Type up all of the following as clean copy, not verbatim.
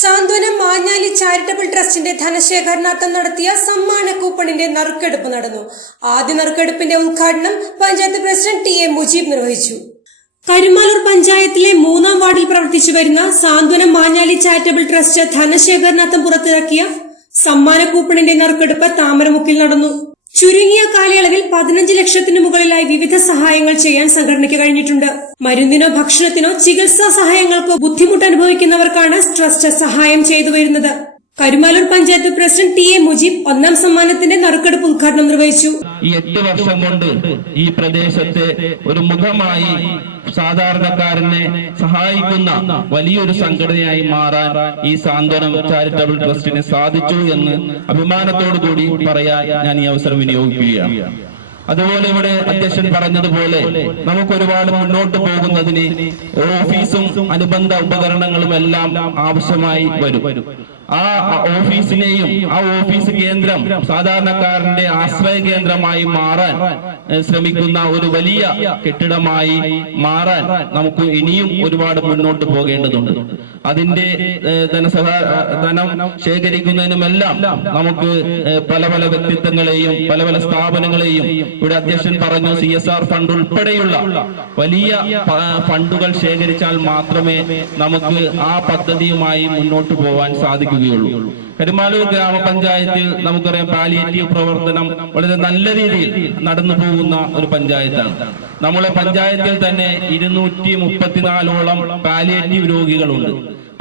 സാന്ത്വനം Manjali charitable ട്രസ്റ്റിന്റെ ധനശേഖരണാർത്ഥം നടത്തിയ സമ്മാന കൂപ്പണിന്റെ നറുക്കെടുപ്പ് നടന്നു. ആദ്യ നറുക്കെടുപ്പിന്റെ ഉദ്ഘാടനം panchayat president T A Mujeeb നിർവഹിച്ചു. കരുമാലൂർ പഞ്ചായത്തിലെ 3-ാം വാർഡിൽ പ്രവർത്തിച്ചു വരുന്ന സാന്ത്വനം മാഞ്ഞാലി ചാരിറ്റബിൾ ട്രസ്റ്റ് ധനശേഖരണാർത്ഥം പുറത്തിറക്കിയ സമ്മാന കൂപ്പണിന്റെ നറുക്കെടുപ്പ് താമരമുക്കിൽ നടന്നു. ചുരുങ്ങിയ കാലയളവിൽ 15 ലക്ഷത്തിന് മുകളിലായി വിവിധ സഹായങ്ങൾ ചെയ്യാൻ സംഘടനയ്ക്ക് കഴിഞ്ഞിട്ടുണ്ട്. മരുന്നിനോ ഭക്ഷണത്തിനോ ചികിത്സാ സഹായങ്ങൾക്കോ ബുദ്ധിമുട്ട് അനുഭവിക്കുന്നവർക്കാണ് ട്രസ്റ്റ് സഹായം ചെയ്തു വരുന്നത്. Karumalloor panchayat president T A Mujeeb 1-ാം സമ്മാനത്തിന്റെ നറുക്കെടുപ്പ് ഉദ്ഘാടനം നിർവഹിച്ചു. ഈ 8 വർഷം കൊണ്ട് ഈ പ്രദേശത്തെ ഒരു മുഖമായി സാധാരണക്കാരനെ സഹായിക്കുന്ന വലിയൊരു സംഘടനയായി മാറാൻ ഈ സാന്ത്വനം ചാരിറ്റബിൾ ട്രസ്റ്റിന് സാധിച്ചു എന്ന് അഭിമാനത്തോടു കൂടി പറയാൻ ഞാൻ ഈ അവസരം വിനിയോഗിക്കുകയാണ്. അതുപോലെ ഇവിടെ അധ്യക്ഷൻ പറഞ്ഞതുപോലെ നമുക്ക് ഒരുപാട് മുന്നോട്ട് പോകുന്നതിന് ഓഫീസും അനുബന്ധ ഉപകരണങ്ങളും എല്ലാം ആവശ്യമായി വരും. ആ ഓഫീസിനെയും ആ ഓഫീസ് കേന്ദ്രം സാധാരണക്കാരന്റെ ആശ്രയ കേന്ദ്രമായി മാറാൻ ശ്രമിക്കുന്ന ഒരു വലിയ കെട്ടിടമായി മാറാൻ നമുക്ക് ഇനിയും ഒരുപാട് മുന്നോട്ട് പോകേണ്ടതുണ്ട്. അതിന്റെ ധനം ശേഖരിക്കുന്നതിനുമെല്ലാം നമുക്ക് പല പല വ്യക്തിത്വങ്ങളെയും പല പല സ്ഥാപനങ്ങളെയും ഇവിടെ അധ്യക്ഷൻ പറഞ്ഞു CSR ഫണ്ട് ഉൾപ്പെടെയുള്ള വലിയ ഫണ്ടുകൾ ശേഖരിച്ചാൽ മാത്രമേ നമുക്ക് ആ പദ്ധതിയുമായി മുന്നോട്ട് പോകാൻ സാധിക്കുകയുള്ളൂ. കരുമാലൂർ ഗ്രാമപഞ്ചായത്തിൽ നമുക്കറിയാം പാലിയേറ്റീവ് പ്രവർത്തനം വളരെ നല്ല രീതിയിൽ നടന്നു പോകുന്ന ഒരു പഞ്ചായത്താണ്. നമ്മളെ പഞ്ചായത്തിൽ തന്നെ 234ഓളം പാലിയേറ്റീവ് രോഗികളുണ്ട്.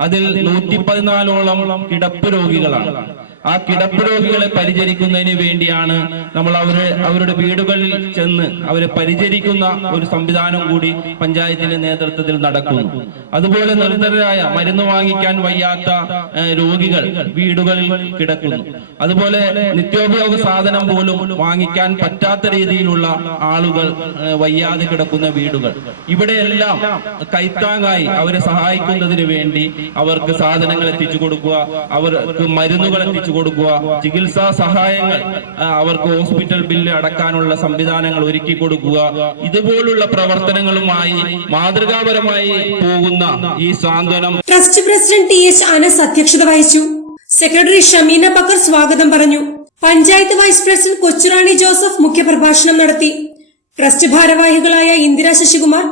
അതിൽ 114ഓളം കിടപ്പ് രോഗികളാണ്. ആ കിടപ്പ് രോഗികളെ പരിചരിക്കുന്നതിന് വേണ്ടിയാണ് നമ്മൾ അവരുടെ വീടുകളിൽ ചെന്ന് അവരെ പരിചരിക്കുന്ന ഒരു സംവിധാനം കൂടി പഞ്ചായത്തിന്റെ നേതൃത്വത്തിൽ നടക്കുന്നു. അതുപോലെ നിർധനരായ മരുന്ന് വാങ്ങിക്കാൻ വയ്യാത്ത രോഗികൾ വീടുകളിൽ കിടക്കുന്നു. അതുപോലെ നിത്യോപയോഗ സാധനം പോലും വാങ്ങിക്കാൻ പറ്റാത്ത രീതിയിലുള്ള ആളുകൾ വയ്യാതെ കിടക്കുന്ന വീടുകൾ. ഇവിടെയെല്ലാം കൈത്താങ്ങായി അവരെ സഹായിക്കുന്നതിന് വേണ്ടി അവർക്ക് സാധനങ്ങൾ എത്തിച്ചു കൊടുക്കുക, അവർക്ക് മരുന്നുകൾ എത്തിച്ചു കൊടുക്കുക, ചികിത്സാ സഹായങ്ങൾ, അവർക്ക് ഹോസ്പിറ്റൽ ബില്ല് അടക്കാനുള്ള സംവിധാനങ്ങൾ ഒരുക്കി കൊടുക്കുക. ഇതുപോലുള്ള പ്രവർത്തനങ്ങളുമായി മാതൃകാപരമായി പോകുന്ന ഈ Santhwanam trust president T H. Anas അധ്യക്ഷത വഹിച്ചു. സെക്രട്ടറി ഷമീന ബക്കർ സ്വാഗതം പറഞ്ഞു. പഞ്ചായത്ത് വൈസ് പ്രസിഡന്റ് കൊച്ചുറാണി ജോസഫ് മുഖ്യപ്രഭാഷണം നടത്തി. ട്രസ്റ്റ് ഭാരവാഹികളായ ഇന്ദിര ശശികുമാർ,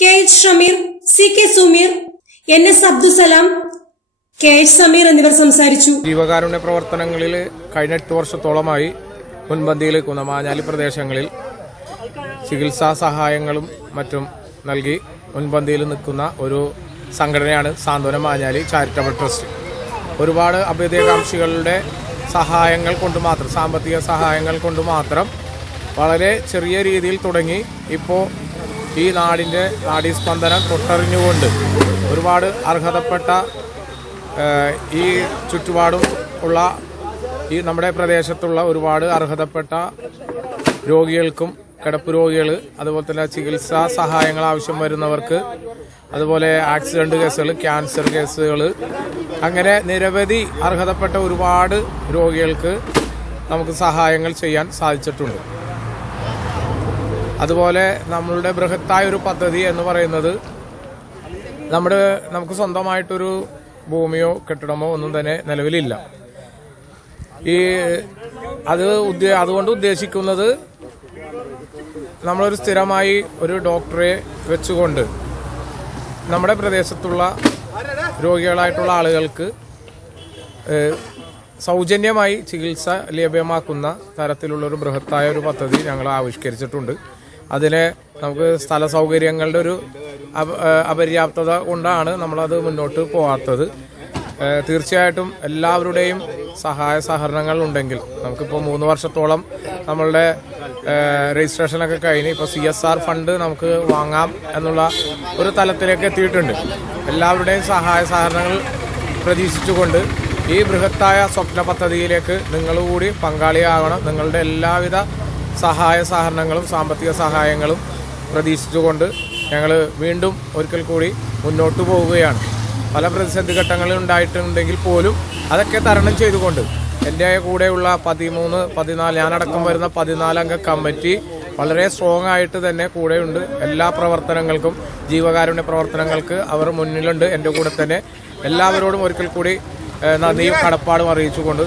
കെ.എച്ച്. ഷമീർ, സി.കെ. സുമീർ, എൻ.എസ്. അബ്ദുസലാം, കെ.എച്ച്. സമീർ എന്നിവർ സംസാരിച്ചു. ജീവകാരുണ്യ പ്രവർത്തനങ്ങളിൽ കഴിഞ്ഞ 8 വർഷത്തോളമായി മുൻപന്തിയിൽ നിൽക്കുന്ന മാഞ്ഞാലി പ്രദേശങ്ങളിൽ ചികിത്സാ സഹായങ്ങളും മറ്റും നൽകി മുൻപന്തിയിൽ നിൽക്കുന്ന ഒരു സംഘടനയാണ് സാന്ത്വനം മാഞ്ഞാലി ചാരിറ്റബിൾ ട്രസ്റ്റ്. ഒരുപാട് അഭ്യുദയകാംക്ഷികളുടെ സഹായങ്ങൾ കൊണ്ട് മാത്രം, സാമ്പത്തിക സഹായങ്ങൾ കൊണ്ട് മാത്രം വളരെ ചെറിയ രീതിയിൽ തുടങ്ങി ഇപ്പോൾ ഈ നാടിൻ്റെ നാഡീസ്പന്ദനം തൊട്ടറിഞ്ഞുകൊണ്ട് ഒരുപാട് അർഹതപ്പെട്ട ഈ ചുറ്റുപാടും ഉള്ള ഈ നമ്മുടെ പ്രദേശത്തുള്ള ഒരുപാട് അർഹതപ്പെട്ട രോഗികൾക്കും കിടപ്പ് രോഗികൾ, അതുപോലെ തന്നെ ചികിത്സാ സഹായങ്ങൾ ആവശ്യം വരുന്നവർക്ക്, അതുപോലെ ആക്സിഡന്റ് കേസുകൾ, ക്യാൻസർ കേസുകൾ, അങ്ങനെ നിരവധി അർഹതപ്പെട്ട ഒരുപാട് രോഗികൾക്ക് നമുക്ക് സഹായങ്ങൾ ചെയ്യാൻ സാധിച്ചിട്ടുണ്ട്. അതുപോലെ നമ്മളുടെ ബൃഹത്തായ ഒരു പദ്ധതി എന്ന് പറയുന്നത് നമുക്ക് സ്വന്തമായിട്ടൊരു ഭൂമിയോ കെട്ടിടമോ ഒന്നും തന്നെ നിലവിലില്ല. അതുകൊണ്ട് ഉദ്ദേശിക്കുന്നത് നമ്മളൊരു സ്ഥിരമായി ഒരു ഡോക്ടറെ വെച്ചുകൊണ്ട് നമ്മുടെ പ്രദേശത്തുള്ള രോഗികളായിട്ടുള്ള ആളുകൾക്ക് സൗജന്യമായി ചികിത്സ ലഭ്യമാക്കുന്ന തരത്തിലുള്ളൊരു ബൃഹത്തായ ഒരു പദ്ധതി ഞങ്ങൾ ആവിഷ്കരിച്ചിട്ടുണ്ട്. അതിനെ നമുക്ക് സ്ഥല സൗകര്യങ്ങളുടെ ഒരു അപര്യാപ്തത കൊണ്ടാണ് നമ്മളത് മുന്നോട്ട് പോകാത്തത്. തീർച്ചയായിട്ടും എല്ലാവരുടെയും സഹായ സഹകരണങ്ങൾ ഉണ്ടെങ്കിൽ നമുക്കിപ്പോൾ 3 വർഷത്തോളം നമ്മളുടെ രജിസ്ട്രേഷനൊക്കെ കഴിഞ്ഞ് ഇപ്പോൾ CSR ഫണ്ട് നമുക്ക് വാങ്ങാം എന്നുള്ള ഒരു തലത്തിലേക്ക് എത്തിയിട്ടുണ്ട്. എല്ലാവരുടെയും സഹായ സഹകരണങ്ങൾ പ്രതീക്ഷിച്ചുകൊണ്ട് ഈ ബൃഹത്തായ സ്വപ്ന പദ്ധതിയിലേക്ക് നിങ്ങളുകൂടി പങ്കാളിയാകണം. നിങ്ങളുടെ എല്ലാവിധ സഹായ സഹകരണങ്ങളും സാമ്പത്തിക സഹായങ്ങളും പ്രതീക്ഷിച്ചുകൊണ്ട് ഞങ്ങൾ വീണ്ടും ഒരിക്കൽ കൂടി മുന്നോട്ട് പോവുകയാണ്. പല പ്രതിസന്ധി ഘട്ടങ്ങളിൽ ഉണ്ടായിട്ടുണ്ടെങ്കിൽ പോലും അതൊക്കെ തരണം ചെയ്തുകൊണ്ട് എൻ്റെ കൂടെയുള്ള 13-14 ഞാനടക്കം വരുന്ന 14-അംഗ കമ്മിറ്റി വളരെ സ്ട്രോങ് ആയിട്ട് തന്നെ കൂടെയുണ്ട്. എല്ലാ പ്രവർത്തനങ്ങൾക്കും ജീവകാരുണ്യ പ്രവർത്തനങ്ങൾക്ക് അവർ മുന്നിലുണ്ട് എൻ്റെ കൂടെ തന്നെ. എല്ലാവരോടും ഒരിക്കൽ കൂടി നന്ദിയും കടപ്പാടും അറിയിച്ചുകൊണ്ട്